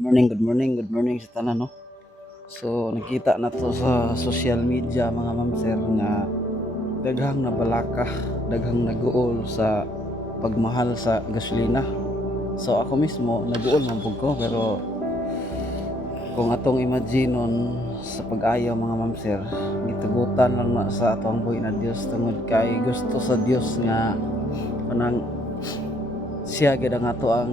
Good morning sa tanan, no? So, nakita na to sa social media mga ma'am sir nga daghang nabalaka, daghang naguol sa pagmahal sa gasolina. So, ako mismo naguol man pud ko pero kung atong imaginon sa pag-ayaw mga ma'am sir, gitugutan lang na sa atong buhi na Dios tungod kay gusto sa Dios nga kanang siya gid ang ato ang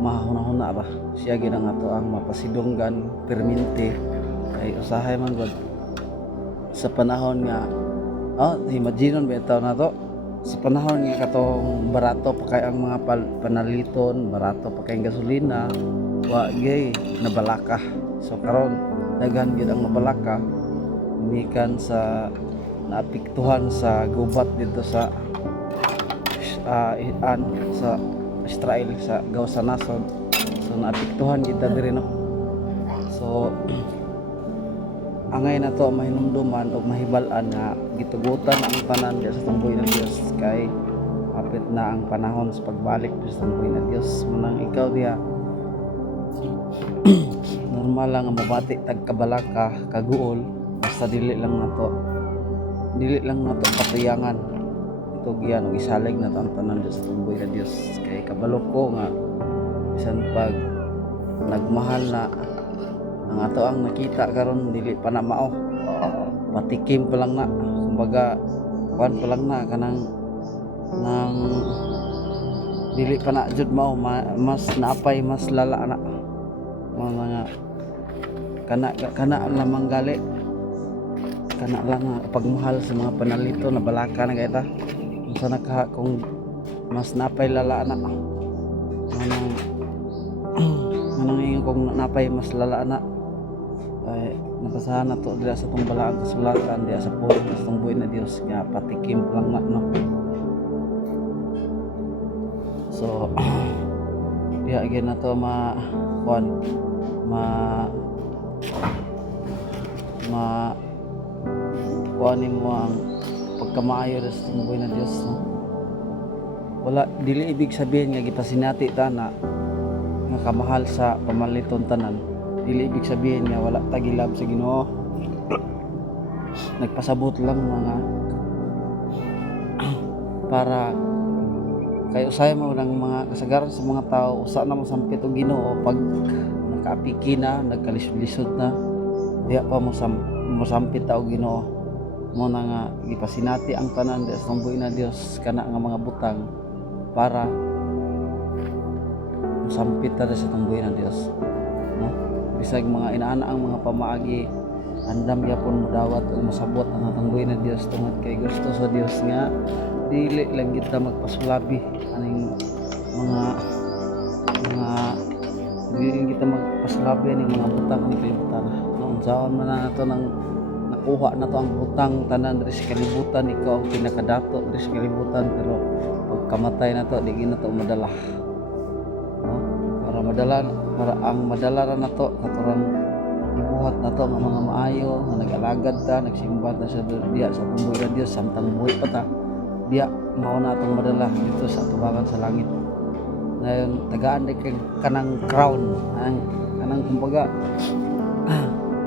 mahuna-huna ba, siya gid ang ato ang mapasidunggan permente kay usahay man gud sa panahon nga imaginon ba ito na to sa panahon nga katong barato pa kay ang mga panaliton, barato pa kay ang gasolina, wa gay nabalaka. So karon daghan gid ang nabalaka mikan sa naapektuhan sa gubat dito sa sa Israel sa gaw sa nasod. So naapektuhan kita diri, no. So angay na to mahinumduman o mahibal-an nga gitugutan ang tanan diya sa tumboy ng Dios kay hapit na ang panahon sa pagbalik sa tumboy ng Dios. Manang ikaw diya normal lang nga mabati tag kabalaka kaguol basta dili lang nato patuyangan tugyan o isalig na to ang tanan sa tumboy ng Dios kay kabalo ko nga bisan pag nagmahal na ang ato ang nakita karon dili pa na mao, patikim pa lang na, kumbaga kuan pa lang na kanang nang dili pa na jud mao mas naapay mas lala na mga kana lamang gali kana lang nga pagmahal sa mga panalito na balaka na kayta unsa naka kung mas napay lala na manang ingon kung napay mas lala na ay nabasahan na to dira sa tong balaang kasulatan diya sa pulong sa tumboy na Dios nga patikim lang na, no. So diya again na to ma kuanin mo ang pagkamaayo sa tumboy na Dios, no. Wala dili ibig sabihin nga gipasinati ta na nga kamahal sa pamaliton tanan, dili ibig sabihin nga wala tagilab sa Ginoo. Nagpasabot lang mga para kay usay mo ng mga kasagaran sa mga tao usa na mosampit og Ginoo pag nakaapiki na nagkalisod-lisod na diya pa mosampit ta og Ginoo. Mo na nga gipasinati ang tanan sa tumboy na Dios kana nga mga butang para mosampit ta sa tumboy na Dios, no. Bisag mga inaana ang mga pamaagi andam gyapon modawat o masabot ang tumboy na Dios tungod kay gusto sa Dios nga dili lang kita magpasulabi aning mga dili kita magpasulabi aning mga butang ni kalibutan, no. Unsaon man nato nang nakuha na to ang butang tanan diri sa kalibutan, ikaw ang pinakadato diri sa kalibutan, pero pag kamatay na to di na to madala, no. Para ang madala ra na to katurang ibuhat na to nga mga maayo nga nag-alagad ta nagsimba ta sa diya sa tumboy ng Dios samtang buhay pa ta diya mao na atong madala dito sa tubangan sa langit. Ngayon tagaan di kay kanang crown kanang kumbaga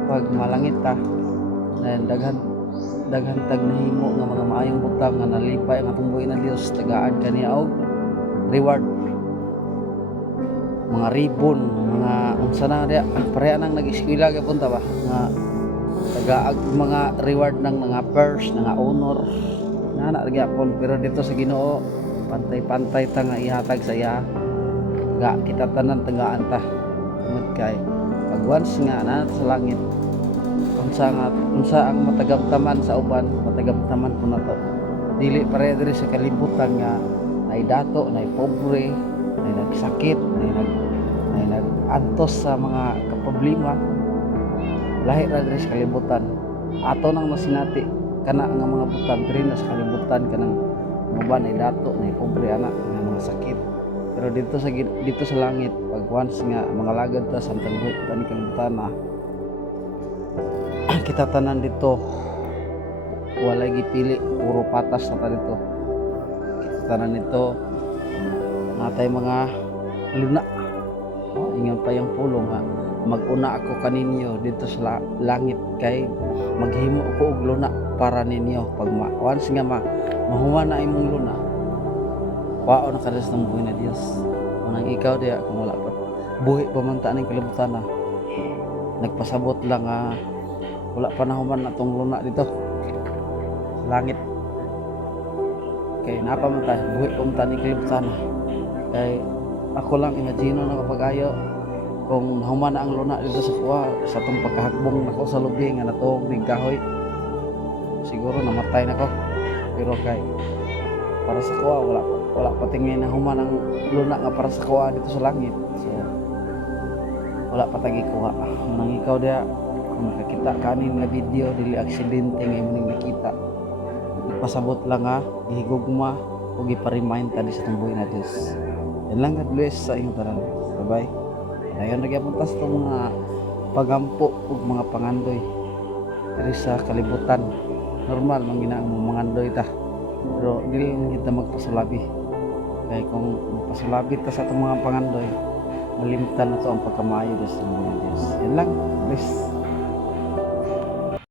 pag malangit ta na daghan tag nahimo nga mga maayong butang nga nalipay ang atong buhay ng Dios, tagaan kaniya og reward, mga ribbon, mga unsa na diya pareha nang nag-eskwela gyapon ta ba nga tagaag mga reward ng mga purse, mga honor na gyapon, pero dito sa Ginoo pantay-pantay ta nga ihatag sa iya ga kita tanan tagaan ta tungod kay pag once nga na sa langit unsa ang matagamtaman sa uban matagamtaman ko na to dili pareha diri sa kalibutan nga nay dato nay pobre nay nagsakit nay nagantos sa mga kaproblema, lahi ra diri sa kalibutan ato nang masinati kana nga mga butang diri na sa kalibutan kanang uban nay dato nay pobre ana nga mga sakit, pero dito sa langit pag once nga mga lagad ta samtang buhi ta ni kalibutan na kita tanan dito walay gipili puro patas na ta dito, kita tanan dito natay mga luna, ingon pa yung pulong nga maguna ako kaninyo dito sa langit kay maghimo ko og luna para ninyo pag once nga mahuman na imong luna wao na kadas ng buhay na Dios unang ikaw diya kung wala pa buhi pa man ta ning kalibutan na nagpasabot lang nga wala pa nahuman na tong luna dito sa langit kay napa man ta buhi pa man ta ning kalibutan na kay ako lang imagine na kapag ayo kung nahuman na ang luna dito sa kuha sa itong pagkahakbong nako sa lubi nga natuog ng kahoy siguro namatay na ko pero kay para sa kuha wala pa tingin nahuman ang luna nga para sa kuha dito sa langit so wala pa tagi kuha nang ikaw dia kung nakakita kanin nga video dili aksidente nga imong nakita ipasabot lang nga gihigugma o gipa-remind ta sa itong buhay na Diyos yan lang God bless sa inyong tanan bye bye dayon nagyapuntas itong mga pagampo ug mga pangandoy diri sa kalibutan normal man ginaang mangandoy ta pero dili kita magpasalabi kay kung magpasalabi ta sa itong mga pangandoy malimtan na to ang pagkamaayo sa buhay ng Diyos yan lang bless